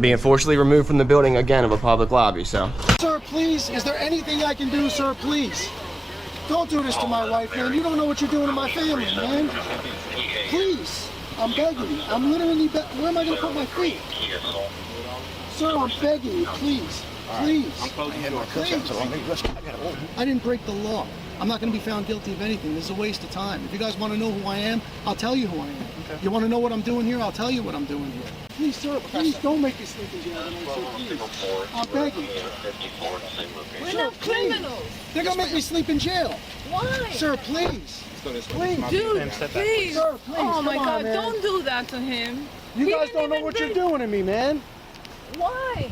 I'm being forcibly removed from the building again of a public lobby, so. Sir, please, is there anything I can do, sir, please? Don't do this to my wife, man. You don't know what you're doing to my family, man. Please, I'm begging you. I'm literally where am I going to put my feet? Sir, I'm begging you, please. Please. Please. I didn't break the law. I'm not going to be found guilty of anything. This is a waste of time. If you guys want to know who I am, I'll tell you who I am. Okay. You want to know what I'm doing here? I'll tell you what I'm doing here. Please, sir, please don't make me sleep in jail tonight, sir, please. I'm begging you. We're not criminals. They're going to make me sleep in jail. Why? Sir, please. Please. Dude, please. Sir, please. Oh my God, man. don't do that to him. You guys don't know what you're doing to me, man. Why?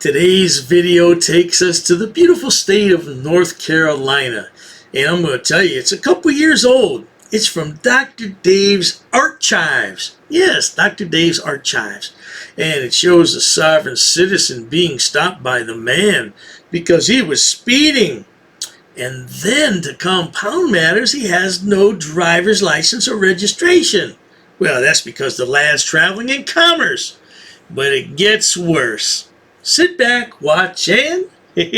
Today's video takes us to the beautiful state of North Carolina. And I'm going to tell you, it's a couple years old. It's from Dr. Dave's Archives. Yes, Dr. Dave's Archives. And it shows a sovereign citizen being stopped by the man because he was speeding. And then, to compound matters, he has no driver's license or registration. Well, that's because the lad's traveling in commerce. But it gets worse. Sit back, watch, and enjoy!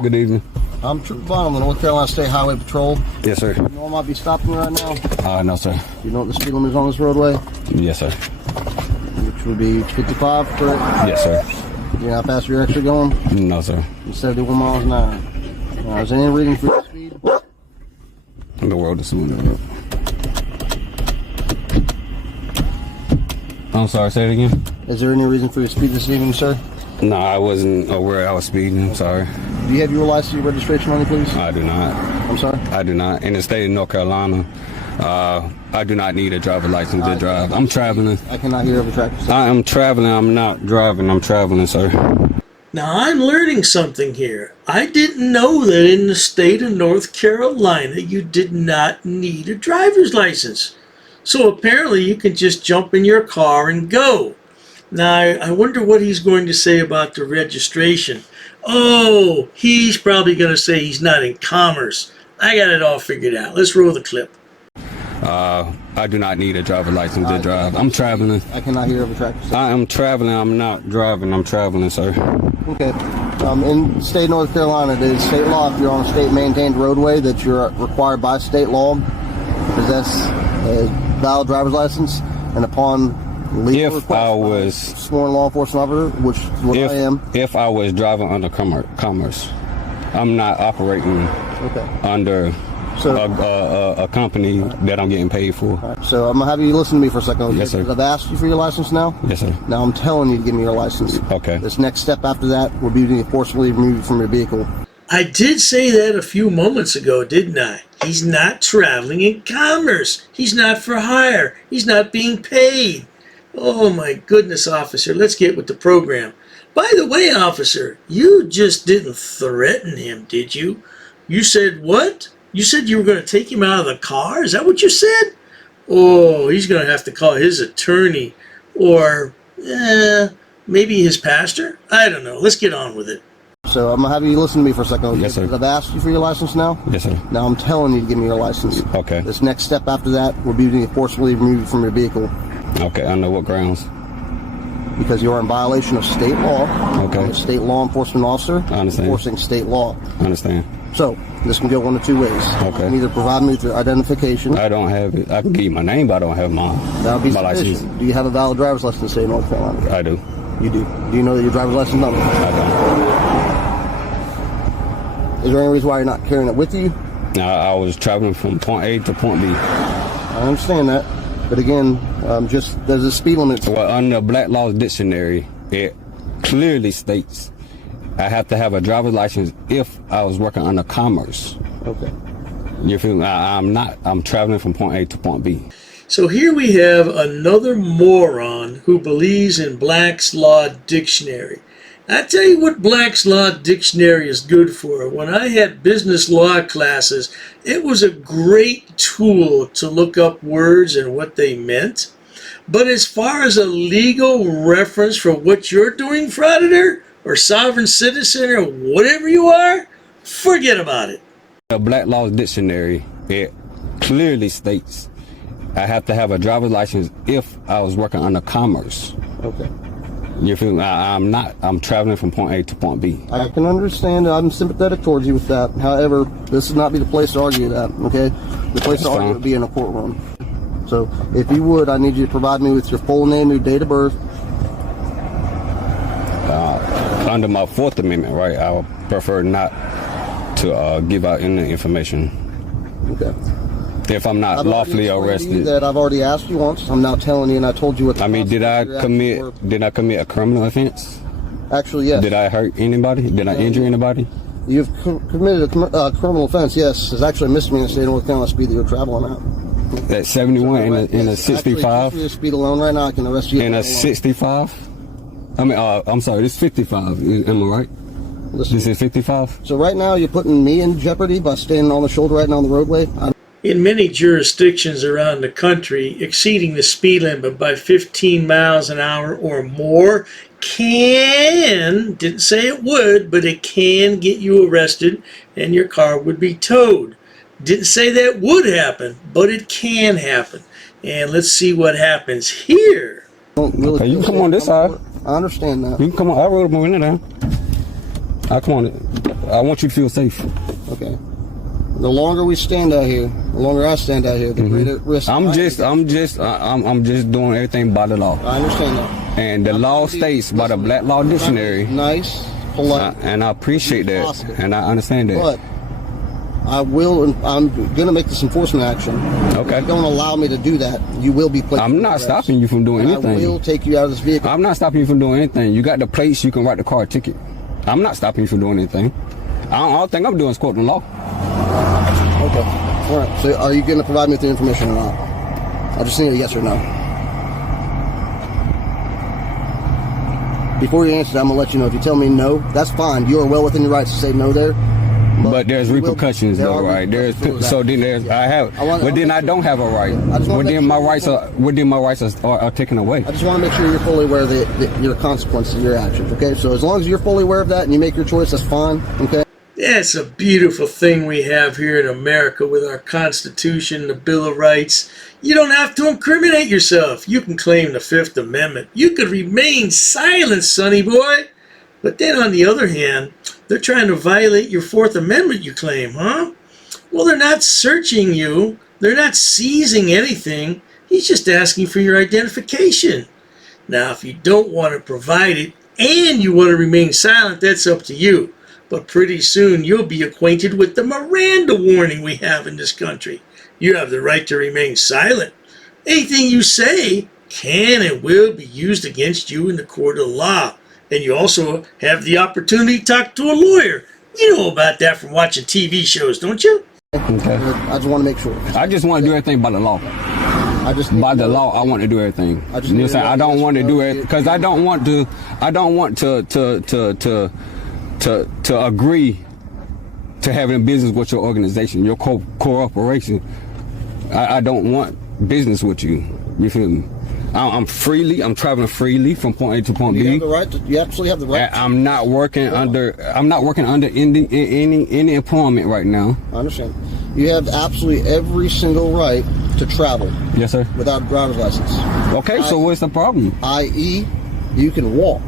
Good evening. I'm Trooper Vaughn, the North Carolina State Highway Patrol. Yes, sir. You know I might be stopping right now? No, sir. You know what the speed limit is on this roadway? Yes, sir. Which would be 55, correct? Yes, sir. You know how fast you're actually going? No, sir. 71 miles an hour. Now, is there any reason for your speed? The world is moving. I'm sorry, say it again. Is there any reason for your speed this evening, sir? No, I wasn't aware I was speeding. I'm sorry. Do you have your license and registration on you, please? I do not. I'm sorry? I do not. In the state of North Carolina, I do not need a driver's license to drive. I'm traveling. I cannot hear of a tractor stop. I am traveling. I'm not driving. I'm traveling, sir. Now, I'm learning something here. I didn't know that in the state of North Carolina, you did not need a driver's license. So apparently you can just jump in your car and go. Now, I wonder what he's going to say about the registration. Oh, he's probably going to say he's not in commerce. I got it all figured out. Let's roll the clip. I do not need a driver's license to drive. I'm traveling. I cannot hear of a tractor stop. I am traveling. I'm not driving. I'm traveling, sir. Okay. In the state of North Carolina, it is state law if you're on a state-maintained roadway that you're required by state law to possess a valid driver's license, and upon legal request I was by a sworn law enforcement officer, which is what I am. If I was driving under commerce, I'm not operating under a company that I'm getting paid for. Right, so I'm gonna have you listen to me for a second. Yes, sir. I've asked you for your license now. Yes, sir. Now I'm telling you to give me your license. Okay. This next step after that will be to forcibly remove you from your vehicle. I did say that a few moments ago, didn't I? He's not traveling in commerce. He's not for hire. He's not being paid. Oh my goodness, officer, let's get with the program. By the way, officer, you just didn't threaten him, did you? You said what? You said you were going to take him out of the car? Is that what you said? Oh, he's going to have to call his attorney or maybe his pastor? I don't know. Let's get on with it. So I'm gonna have you listen to me for a second. Yes, sir. I've asked you for your license now. Yes, sir. Now I'm telling you to give me your license. Okay. This next step after that will be to forcibly remove you from your vehicle. Okay, under what grounds? Because you are in violation of state law. Okay. I'm a state law enforcement officer. I understand. Enforcing state law. I understand. So this can go one of two ways. Okay. You can either provide me with your identification. I don't have it. I can give you my name, but I don't have my license. Do you have a valid driver's license in the state of North Carolina? I do. You do. Do you know that your driver's license number? I don't. Is there any reason why you're not carrying it with you? I was traveling from point A to point B. I understand that. But again, there's a speed limit. Well, under Black Laws Dictionary, it clearly states I have to have a driver's license if I was working under commerce. Okay. You feel me? I'm traveling from point A to point B. So here we have another moron who believes in Black's Law Dictionary. I tell you what Black's Law Dictionary is good for. When I had business law classes, it was a great tool to look up words and what they meant. But as far as a legal reference for what you're doing, Frauditor, or sovereign citizen, or whatever you are, forget about it. The Black Laws Dictionary, it clearly states I have to have a driver's license if I was working under commerce. Okay. You feel me? I'm not. I'm traveling from point A to point B. I can understand. I'm sympathetic towards you with that. However, this would not be the place to argue that, okay? The place to argue would be in a courtroom. So, if you would, I need you to provide me with your full name, your date of birth. Under my Fourth Amendment, right, I would prefer not to give out any information. Okay. If I'm not lawfully arrested. That I've already asked you once. I'm now telling you, and I told you what. I mean, did I commit a criminal offense? Actually, yes. Did I hurt anybody? Did I injure anybody? You've committed a criminal offense. Yes, it's actually a misdemeanor in the state of North Carolina speed that you're traveling at. At 71 in a 65. Actually, speed alone right now, I can arrest you. In a 65. I mean, I'm sorry. This is 55. Am I right? Listen, this is 55. So right now, you're putting me in jeopardy by standing on the shoulder right now on the roadway. In many jurisdictions around the country, exceeding the speed limit by 15 miles an hour or more didn't say it would, but it can get you arrested and your car would be towed. Didn't say that would happen, but it can happen. And let's see what happens here. Okay, you can come on this side. I understand that. You can come on. I wrote a window down. Come on. I want you to feel safe. Okay. The longer we stand out here, the longer I stand out here, the greater risk. I'm just doing everything by the law. I understand that. And the law states by the Black Law Dictionary. Nice, polite. And I appreciate that. Positive. And I understand that. But I'm going to make this enforcement action. Okay. If you don't allow me to do that, you will be placed. I'm not stopping you from doing anything. I will take you out of this vehicle. I'm not stopping you from doing anything. You got the plates, you can write the car ticket. I'm not stopping you from doing anything. All thing I'm doing is quoting the law. Okay. All right. So are you going to provide me with the information or not? I just need a yes or no. Before you answer that, I'm going to let you know. If you tell me no, that's fine. You are well within your rights to say no there. But there's repercussions though, right? Then I don't have a right. Within my rights are taken away. I just want to make sure you're fully aware of your consequences of your actions, okay? So as long as you're fully aware of that and you make your choice, that's fine, okay? That's a beautiful thing we have here in America with our Constitution, the Bill of Rights. You don't have to incriminate yourself. You can claim the Fifth Amendment. You could remain silent, sonny boy. But then on the other hand, they're trying to violate your Fourth Amendment, you claim, huh? Well, they're not searching you. They're not seizing anything. He's just asking for your identification. Now, if you don't want to provide it and you want to remain silent, that's up to you. But pretty soon you'll be acquainted with the Miranda warning we have in this country. You have the right to remain silent. Anything you say can and will be used against you in the court of law. And you also have the opportunity to talk to a lawyer. You know about that from watching TV shows, don't you? Okay. I just want to make sure. I just want to do everything by the law. By the law, I want to do everything. You know what I'm saying? I don't want to do it because I don't want to agree to having business with your organization, your corporation. I don't want business with you. You feel me? I'm traveling freely from point A to point B. You have the right. You absolutely have the right. I'm not working under any employment right now. I understand. You have absolutely every single right to travel. Yes, sir. Without a driver's license. Okay, so what's the problem? I.e., you can walk.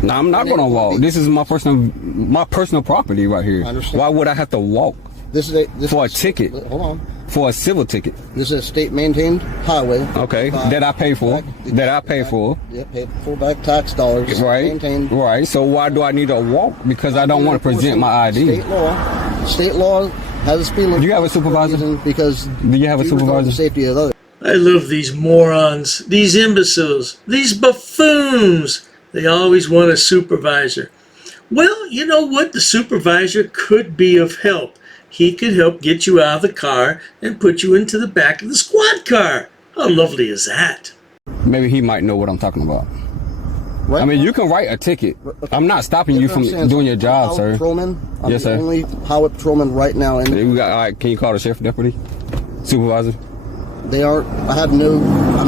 No, I'm not gonna walk. This is my personal property right here. I understand. Why would I have to walk? For a ticket. Hold on. For a civil ticket. This is a state-maintained highway. Okay, that I pay for. Yeah, paid for back tax dollars. Right. Maintained. Right. So why do I need to walk? Because I don't want to present my ID. State law has a speed limit. Do you have a supervisor? Because do you have a supervisor? The safety of others. I love these morons, these imbeciles, these buffoons. They always want a supervisor. Well, you know what? The supervisor could be of help. He could help get you out of the car and put you into the back of the squad car. How lovely is that? Maybe he might know what I'm talking about. Right, I mean, you can write a ticket. I'm not stopping you from doing your job, sir. Patrolman. Yes, sir. I'm the only highway patrolman right now. All right, can you call the sheriff deputy? Supervisor? They are. I'm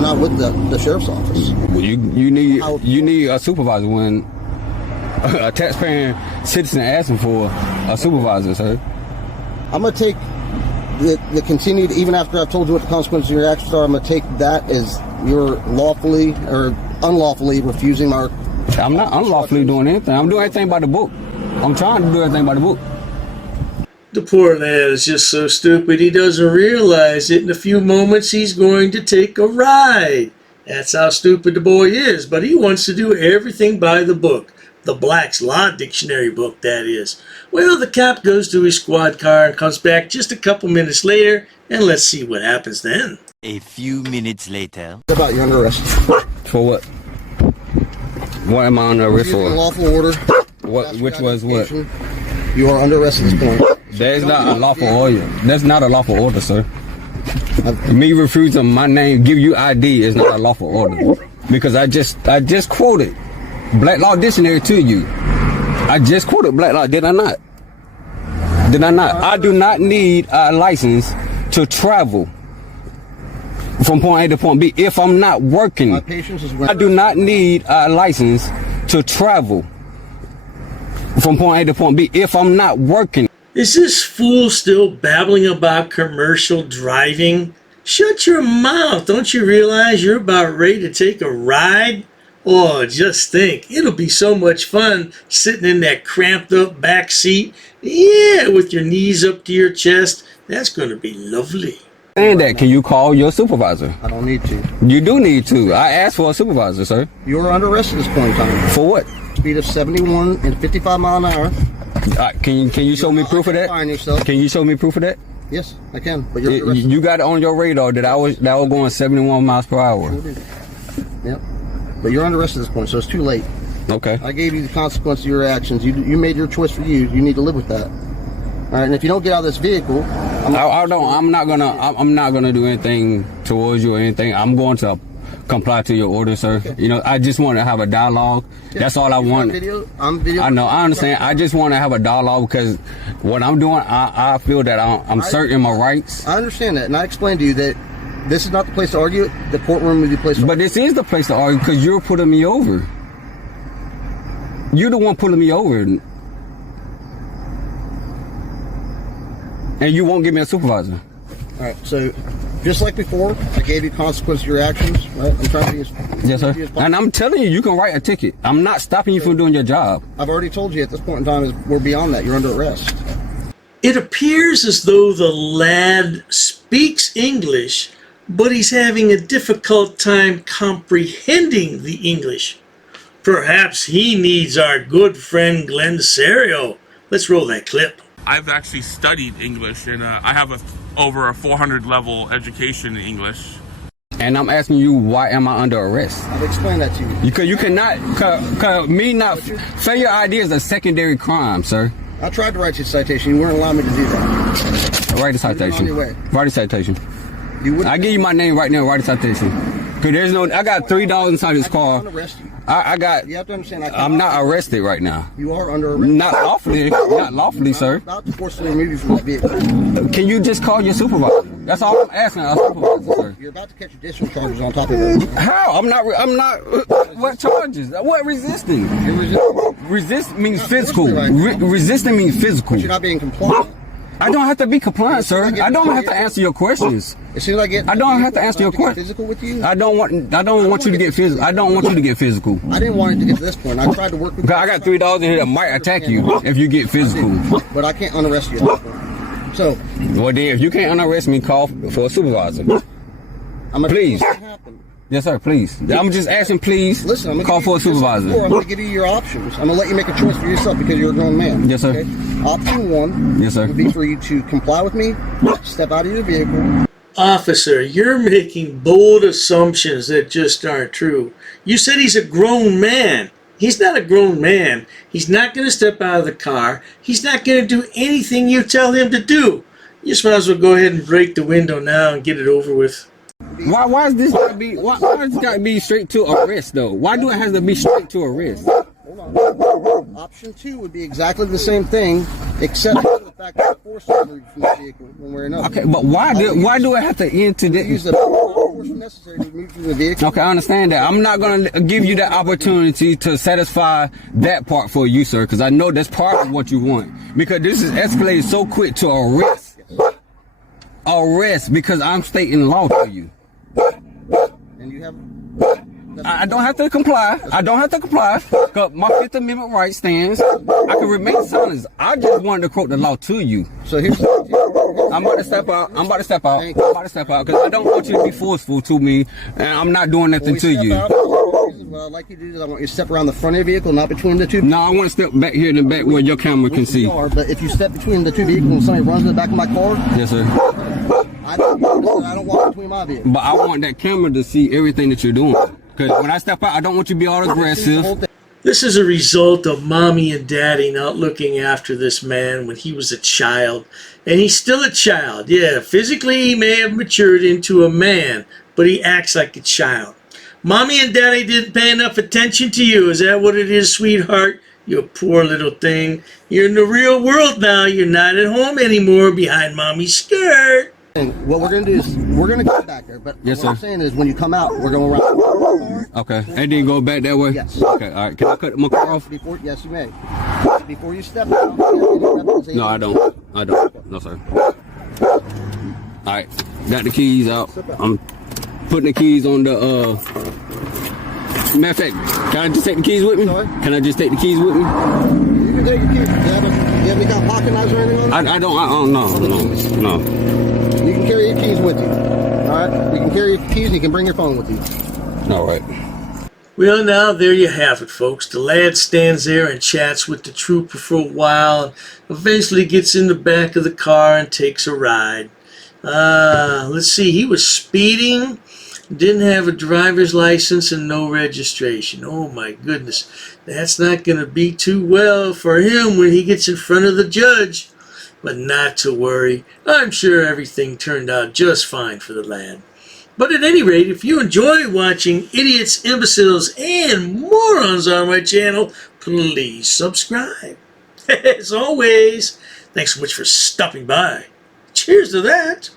not with the sheriff's office. Well, you need a supervisor when a taxpaying citizen asking for a supervisor, sir. I'm gonna take the continued, even after I've told you what the consequences of your actions are, I'm going to take that as you're lawfully or unlawfully refusing our... I'm not unlawfully doing anything. I'm doing everything by the book. I'm trying to do everything by the book. The poor lad is just so stupid he doesn't realize that in a few moments he's going to take a ride. That's how stupid the boy is, but he wants to do everything by the book. The Black's Law Dictionary book, that is. Well, the cop goes to his squad car and comes back just a couple minutes later, and let's see what happens then. A few minutes later. What about you under arrest? For what? What am I under arrest for? Lawful order. What? Which was what? You are under arrest at this point. There's not a lawful order. That's not a lawful order, sir. Me refusing my name, give you ID is not a lawful order. Because I just quoted Black Law Dictionary to you. I just quoted Black Law, did I not? Did I not? I do not need a license to travel from point A to point B if I'm not working. My patience is I do not need a license to travel from point A to point B if I'm not working. Is this fool still babbling about commercial driving? Shut your mouth. Don't you realize you're about ready to take a ride? Oh, just think. It'll be so much fun sitting in that cramped up back seat. Yeah, with your knees up to your chest. That's going to be lovely. And that, can you call your supervisor? I don't need to. You do need to. I asked for a supervisor, sir. You're under arrest at this point in time. For what? Speed of 71 and 55 mile an hour. Can you show me proof of that? Can you show me proof of that? Yes, I can. But you're under arrest. You got it on your radar that I was going 71 miles per hour. Yep. But you're under arrest at this point, so it's too late. Okay. I gave you the consequence of your actions. You made your choice for you. You need to live with that. All right. And if you don't get out of this vehicle, I'm not gonna do anything towards you or anything. I'm going to comply to your order, sir. Okay. You know, I just want to have a dialogue. Yeah. That's all I want. I know. I understand. I just want to have a dialogue because what I'm doing, I feel that I'm certain my rights. I understand that, and I explained to you that this is not the place to argue it. The courtroom is the place to argue. But this is the place to argue because you're putting me over. You're the one pulling me over. And you won't give me a supervisor. All right, so just like before, I gave you consequence of your actions, right? I'm trying to be as yes, sir. And I'm telling you, you can write a ticket. I'm not stopping you from doing your job. I've already told you at this point in time, we're beyond that. You're under arrest. It appears as though the lad speaks English, but he's having a difficult time comprehending the English. Perhaps he needs our good friend Glenn Serio. Let's roll that clip. I've actually studied English, and I have over a 400 level education in English. And I'm asking you, why am I under arrest? I've explained that to you. You cannot, failure ID is a secondary crime, sir. I tried to write you a citation. You weren't allowing me to do that. Write a citation. Write a citation. I give you my name right now. Write a citation. Cause there's no. I got $3 inside this car. I can't arrest you. I got. You have to understand. I'm not arrested right now. You are under arrest. Not lawfully, sir. I'm about to forcibly remove you from the vehicle. Can you just call your supervisor? That's all I'm asking. A supervisor, sir. You're about to catch additional charges on top of it. How? I'm not. What charges? What resisting? You're resisting. Resist means physical. Resisting means physical. But you're not being compliant. I don't have to be compliant, sir. I don't have to answer your questions. As soon as I get, I don't have to answer your questions. Physical with you. I don't want you to get physical. I don't want you to get physical. I didn't want it to get to this point. I tried to work with you. I got $3 in here that might attack you if you get physical. But I can't unarrest you at this point. So. Well, then, if you can't unarrest me, call for a supervisor. Please. Yes, sir, please. I'm just asking, please. Listen, I'm gonna call for a supervisor. I'm going to give you your options. I'm going to let you make a choice for yourself because you're a grown man. Yes, sir. Okay? Option one would be for you to comply with me, step out of your vehicle. Officer, you're making bold assumptions that just aren't true. You said he's a grown man. He's not a grown man. He's not going to step out of the car. He's not going to do anything you tell him to do. You just might as well go ahead and break the window now and get it over with. Why is this gotta be? Why does it gotta be straight to arrest though? Why do it have to be straight to arrest? Hold on. Option two would be exactly the same thing, except for the fact that force is removed from the vehicle one way or another. Okay, but why do it have to end to this? Use the force necessary to remove from the vehicle. Okay, I understand that. I'm not gonna give you that opportunity to satisfy that part for you, sir, because I know that's part of what you want. Because this is escalated so quick to arrest. arrest because I'm stating law to you. And you have. I don't have to comply. I don't have to comply. Cause my Fifth Amendment right stands. I can remain silent. I just wanted to quote the law to you. So here's. I'm about to step out. I'm about to step out. I'm about to step out because I don't want you to be forceful to me, and I'm not doing nothing to you. What I'd like you to do is I want you to step around the front of your vehicle, not between the two. No, I want to step back here in the back where your camera can see. But if you step between the two vehicles and somebody runs in the back of my car, Yes, sir. I don't walk between my vehicles. But I want that camera to see everything that you're doing. Because when I step out, I don't want you to be all aggressive. This is a result of mommy and daddy not looking after this man when he was a child. And he's still a child. Yeah, physically he may have matured into a man, but he acts like a child. Mommy and daddy didn't pay enough attention to you. Is that what it is, sweetheart? You poor little thing. You're in the real world now. You're not at home anymore behind mommy's skirt. And what we're going to do is we're going to come back there. But Yes, what sir. I'm saying is when you come out, we're going around. Okay. And then go back that way? Yes. Okay, all right. Can I cut my car off? Yes, you may. Before you step out. No, I don't. I don't. No, sir. All right. Got the keys out. I'm putting the keys on the, matter of fact, can I just take the keys with me? Sorry? Can I just take the keys with me? You can take your keys. Do you have any kind of pocket knives or anything on? I don't know. No. You can carry your keys with you. All right? You can carry your keys and you can bring your phone with you. All right. Well, now, there you have it, folks. The lad stands there and chats with the trooper for a while and eventually gets in the back of the car and takes a ride. Let's see. He was speeding, didn't have a driver's license, and no registration. Oh, my goodness. That's not going to be too well for him when he gets in front of the judge. But not to worry. I'm sure everything turned out just fine for the lad. But at any rate, if you enjoy watching idiots, imbeciles, and morons on my channel, please subscribe. As always, thanks so much for stopping by. Cheers to that.